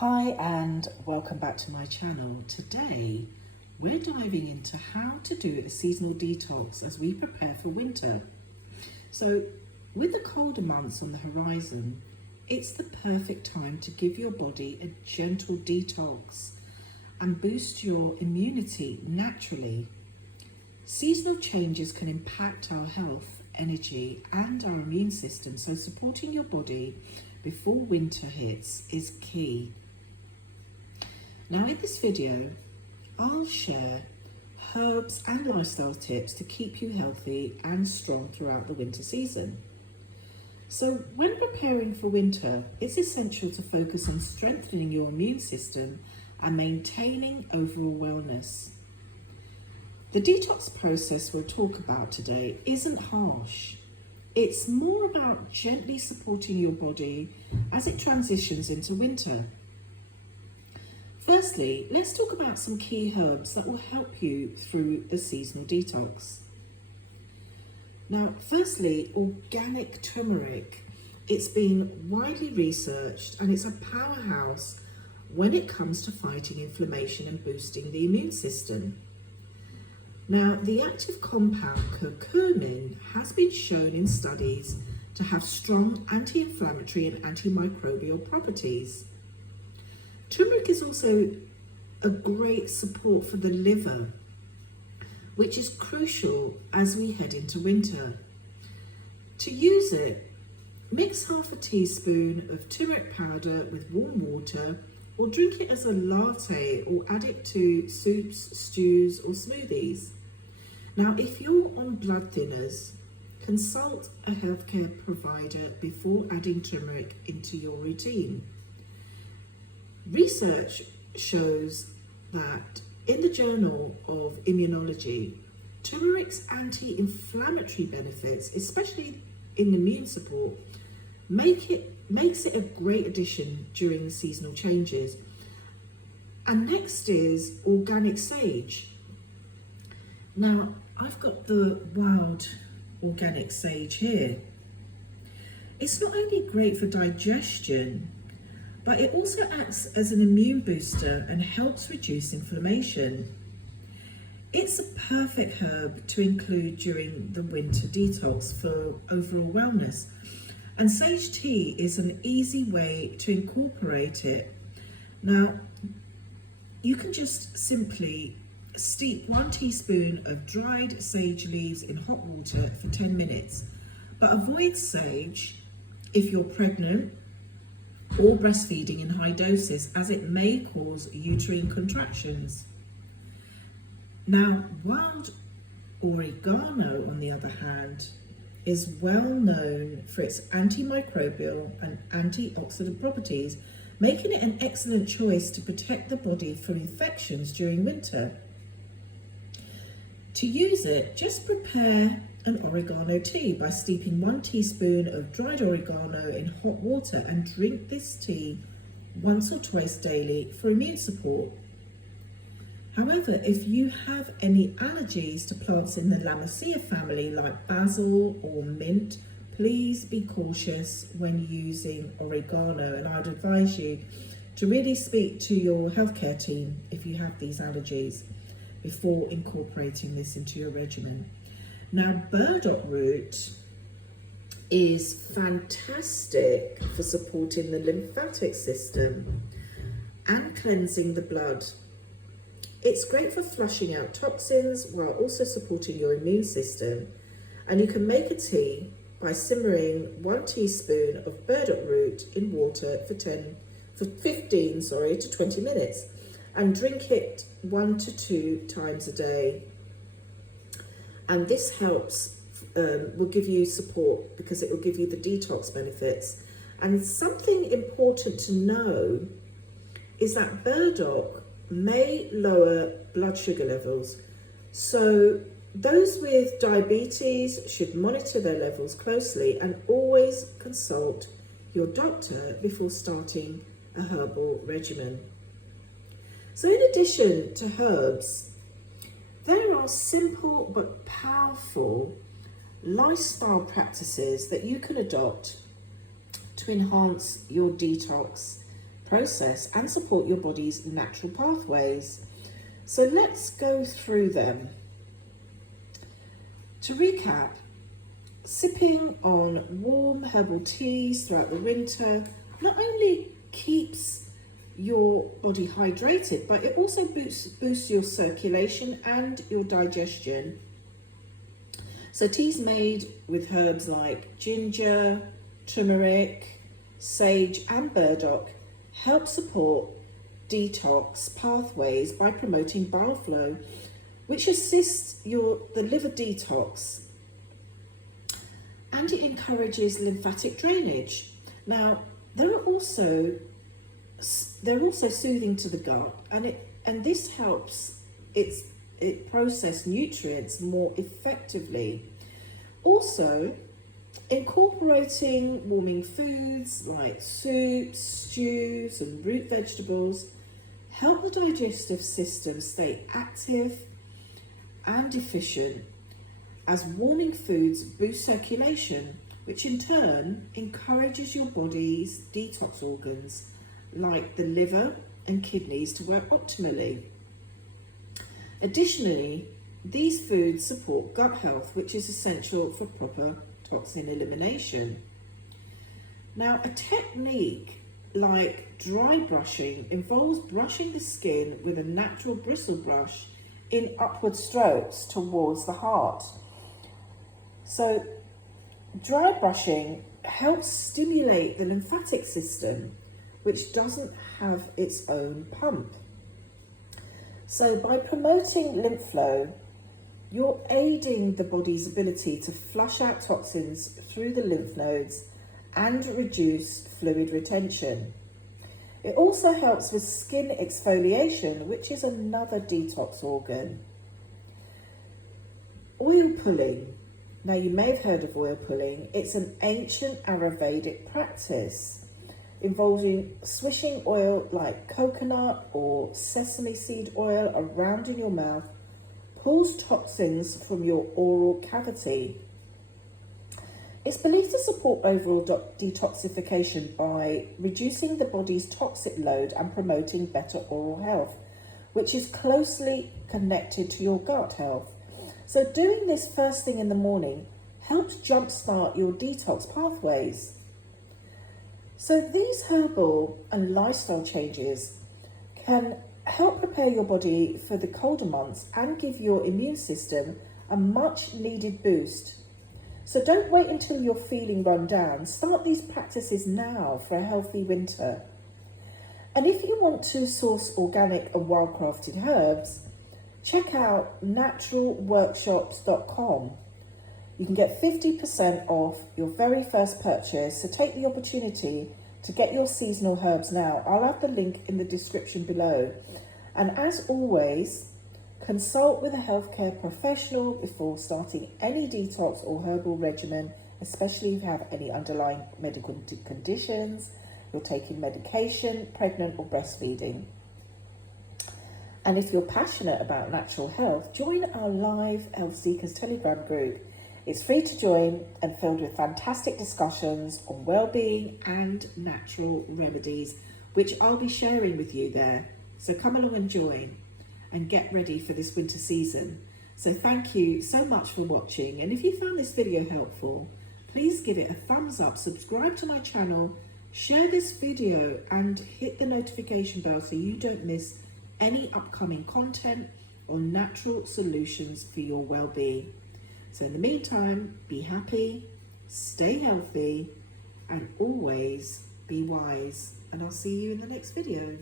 Hi and welcome back to my channel. Today we're diving into how to do a seasonal detox as we prepare for winter. So with the colder months on the horizon, it's the perfect time to give your body a gentle detox and boost your immunity naturally. Seasonal changes can impact our health, energy and our immune system, so supporting your body before winter hits is key. Now in this video, I'll share herbs and lifestyle tips to keep you healthy and strong throughout the winter season. So when preparing for winter, it's essential to focus on strengthening your immune system and maintaining overall wellness. The detox process we'll talk about today isn't harsh. It's more about gently supporting your body as it transitions into winter. Firstly, let's talk about some key herbs that will help you through the seasonal detox. Now, firstly, organic turmeric. It's been widely researched and it's a powerhouse when it comes to fighting inflammation and boosting the immune system. Now, the active compound curcumin has been shown in studies to have strong anti-inflammatory and antimicrobial properties. Turmeric is also a great support for the liver, which is crucial as we head into winter. To use it, mix half a teaspoon of turmeric powder with warm water or drink it as a latte or add it to soups, stews or smoothies. Now, if you're on blood thinners, consult a healthcare provider before adding turmeric into your routine. Research shows that in the Journal of Immunology, turmeric's anti-inflammatory benefits, especially in immune support, makes it a great addition during the seasonal changes. And next is organic sage. Now, I've got the wild organic sage here. It's not only great for digestion, but it also acts as an immune booster and helps reduce inflammation. It's a perfect herb to include during the winter detox for overall wellness. And sage tea is an easy way to incorporate it. Now, you can just simply steep 1 teaspoon of dried sage leaves in hot water for 10 minutes, but avoid sage if you're pregnant or breastfeeding in high doses, as it may cause uterine contractions. Now, wild oregano, on the other hand, is well known for its antimicrobial and antioxidant properties, making it an excellent choice to protect the body from infections during winter. To use it, just prepare an oregano tea by steeping 1 teaspoon of dried oregano in hot water and drink this tea once or twice daily for immune support. However, if you have any allergies to plants in the Lamiaceae family like basil or mint, please be cautious when using oregano, and I'd advise you to really speak to your healthcare team if you have these allergies before incorporating this into your regimen. Now, burdock root is fantastic for supporting the lymphatic system and cleansing the blood. It's great for flushing out toxins while also supporting your immune system. And you can make a tea by simmering 1 teaspoon of burdock root in water for 15 to 20 minutes and drink it 1 to 2 times a day. And this helps, will give you support because it will give you the detox benefits. And something important to know is that burdock may lower blood sugar levels. So those with diabetes should monitor their levels closely and always consult your doctor before starting a herbal regimen. So in addition to herbs, there are simple but powerful lifestyle practices that you can adopt to enhance your detox process and support your body's natural pathways. So let's go through them. To recap, sipping on warm herbal teas throughout the winter not only keeps your body hydrated, but it also boosts your circulation and your digestion. So teas made with herbs like ginger, turmeric, sage and burdock help support detox pathways by promoting bile flow, which assists the liver detox, and it encourages lymphatic drainage. Now, they're also soothing to the gut, and this helps it process nutrients more effectively. Also, incorporating warming foods like soups, stews and root vegetables help the digestive system stay active and efficient, as warming foods boost circulation, which in turn encourages your body's detox organs like the liver and kidneys to work optimally. Additionally, these foods support gut health, which is essential for proper toxin elimination. Now, a technique like dry brushing involves brushing the skin with a natural bristle brush in upward strokes towards the heart. So, dry brushing helps stimulate the lymphatic system, which doesn't have its own pump. So by promoting lymph flow, you're aiding the body's ability to flush out toxins through the lymph nodes and reduce fluid retention. It also helps with skin exfoliation, which is another detox organ. Oil pulling. Now, you may have heard of oil pulling. It's an ancient Ayurvedic practice involving swishing oil like coconut or sesame seed oil around in your mouth pulls toxins from your oral cavity. It's believed to support overall detoxification by reducing the body's toxic load and promoting better oral health, which is closely connected to your gut health. So doing this first thing in the morning helps jumpstart your detox pathways. So these herbal and lifestyle changes can help prepare your body for the colder months and give your immune system a much needed boost. So don't wait until you're feeling run down. Start these practices now for a healthy winter. And if you want to source organic and wildcrafted herbs, check out naturalworkshops.com. You can get 50% off your very first purchase, so take the opportunity to get your seasonal herbs now. I'll have the link in the description below. And as always, consult with a healthcare professional before starting any detox or herbal regimen, especially if you have any underlying medical conditions, you're taking medication, pregnant or breastfeeding. And if you're passionate about natural health, join our live Health Seekers Telegram group. It's free to join and filled with fantastic discussions on well-being and natural remedies, which I'll be sharing with you there. So come along and join and get ready for this winter season. So thank you so much for watching. And if you found this video helpful, please give it a thumbs up, subscribe to my channel, share this video and hit the notification bell so you don't miss any upcoming content on natural solutions for your well-being. So in the meantime, be happy, stay healthy, and always be wise. And I'll see you in the next video.